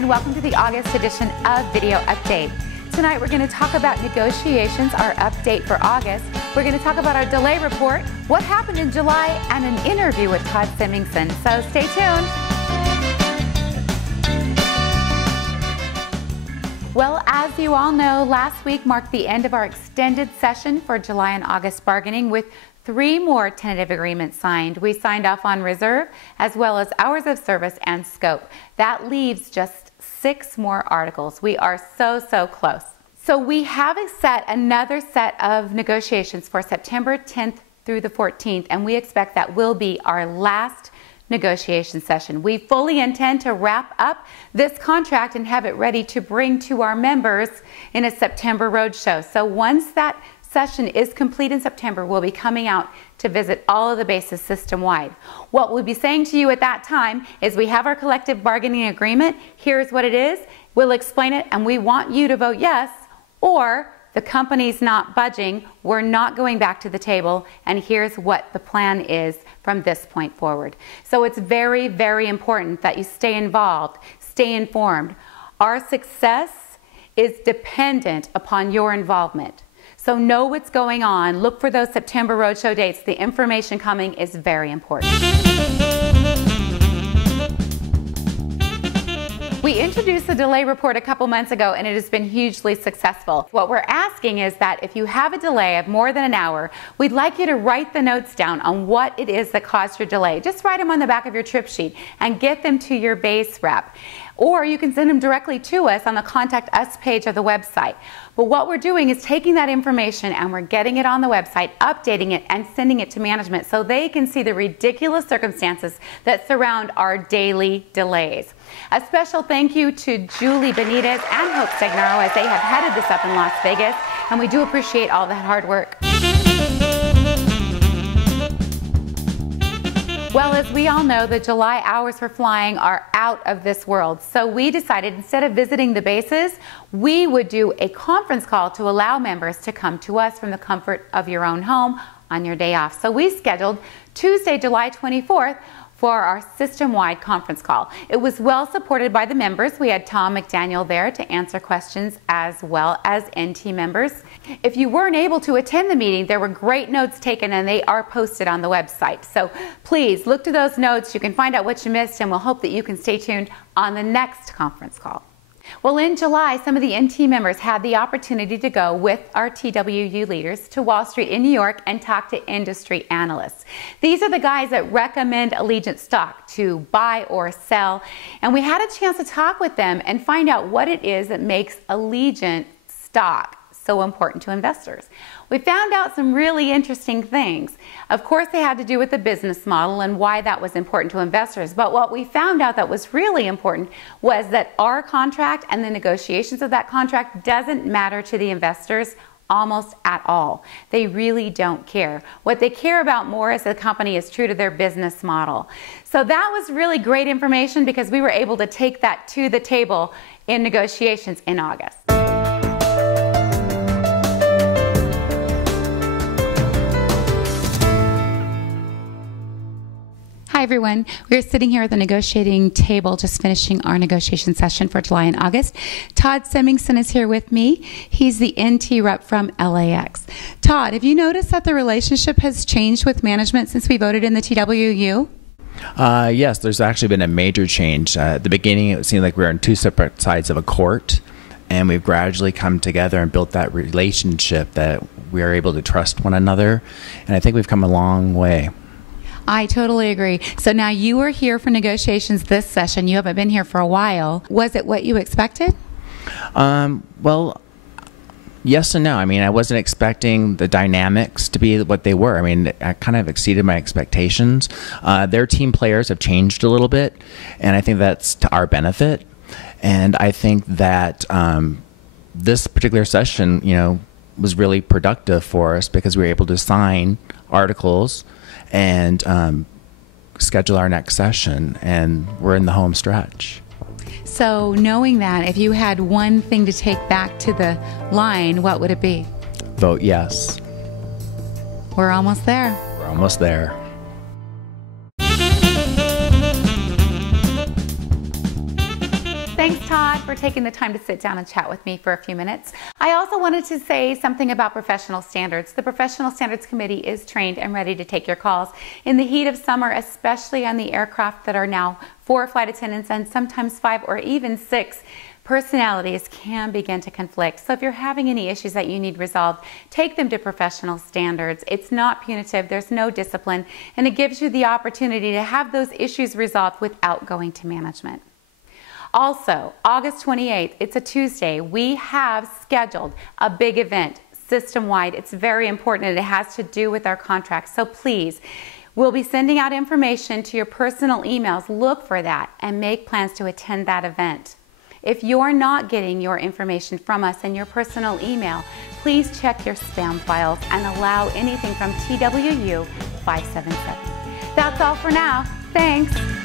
and welcome to the August edition of Video Update. Tonight we're going to talk about negotiations, our update for August. We're going to talk about our delay report, what happened in July, and an interview with Todd Semingson. So stay tuned. Well, as you all know, last week marked the end of our extended session for July and August bargaining with 3 more tentative agreements signed. We signed off on reserve as well as hours of service and scope. That leaves just 6 more articles. We are so close. So we have another set of negotiations for September 10th through the 14th, and we expect that will be our last negotiation session. We fully intend to wrap up this contract and have it ready to bring to our members in a September roadshow. So once that session is complete in September, we'll be coming out to visit all of the bases system-wide. What we'll be saying to you at that time is we have our collective bargaining agreement. Here's what it is. We'll explain it, and we want you to vote yes, or the company's not budging, we're not going back to the table, and here's what the plan is from this point forward. So it's very important that you stay involved, stay informed. Our success is dependent upon your involvement. So know what's going on. Look for those September roadshow dates. The information coming is very important. We introduced the delay report a couple months ago, and it has been hugely successful. What we're asking is that if you have a delay of more than an hour, we'd like you to write the notes down on what it is that caused your delay. Just write them on the back of your trip sheet and get them to your base rep. Or you can send them directly to us on the Contact Us page of the website. But what we're doing is taking that information and we're getting it on the website, updating it, and sending it to management so they can see the ridiculous circumstances that surround our daily delays. A special thank you to Julie Benitez and Hope Segnaro as they have headed this up in Las Vegas, and we do appreciate all that hard work. Well, as we all know, the July hours for flying are out of this world. So we decided instead of visiting the bases, we would do a conference call to allow members to come to us from the comfort of your own home on your day off. So we scheduled Tuesday, July 24th for our system-wide conference call. It was well supported by the members. We had Tom McDaniel there to answer questions as well as NT members. If you weren't able to attend the meeting, there were great notes taken and they are posted on the website. So please look to those notes. You can find out what you missed, and we'll hope that you can stay tuned on the next conference call. Well, in July, some of the NT members had the opportunity to go with our TWU leaders to Wall Street in New York and talk to industry analysts. These are the guys that recommend Allegiant stock to buy or sell, and we had a chance to talk with them and find out what it is that makes Allegiant stock so important to investors. We found out some really interesting things. Of course, they had to do with the business model and why that was important to investors. But what we found out that was really important was that our contract and the negotiations of that contract doesn't matter to the investors almost at all. They really don't care. What they care about more is the company is true to their business model. So that was really great information because we were able to take that to the table in negotiations in August. Hi everyone, we're sitting here at the negotiating table just finishing our negotiation session for July and August. Todd Semingson is here with me. He's the NT rep from LAX. Todd, have you noticed that the relationship has changed with management since we voted in the TWU? Yes, there's actually been a major change. At the beginning it seemed like we were on 2 separate sides of a court, and we've gradually come together and built that relationship that we are able to trust one another, and I think we've come a long way. I totally agree. So now you were here for negotiations this session. You haven't been here for a while. Was it what you expected? Well, yes and no. I mean, I wasn't expecting the dynamics to be what they were. I mean, I kind of exceeded my expectations. Their team players have changed a little bit, and I think that's to our benefit. And I think that this particular session, was really productive for us because we were able to sign articles and schedule our next session, and we're in the home stretch. So knowing that, if you had one thing to take back to the line, what would it be? Vote yes. We're almost there. We're almost there. Thanks, Todd. for taking the time to sit down and chat with me for a few minutes. I also wanted to say something about professional standards. The Professional Standards Committee is trained and ready to take your calls. In the heat of summer, especially on the aircraft that are now 4 flight attendants and sometimes 5 or even 6, personalities can begin to conflict. So if you're having any issues that you need resolved, take them to professional standards. It's not punitive, there's no discipline, and it gives you the opportunity to have those issues resolved without going to management. Also, August 28th, it's a Tuesday, we have scheduled a big event, system-wide. It's very important and it has to do with our contracts. So please, we'll be sending out information to your personal emails. Look for that and make plans to attend that event. If you're not getting your information from us in your personal email, please check your spam files and allow anything from TWU 577. That's all for now. Thanks.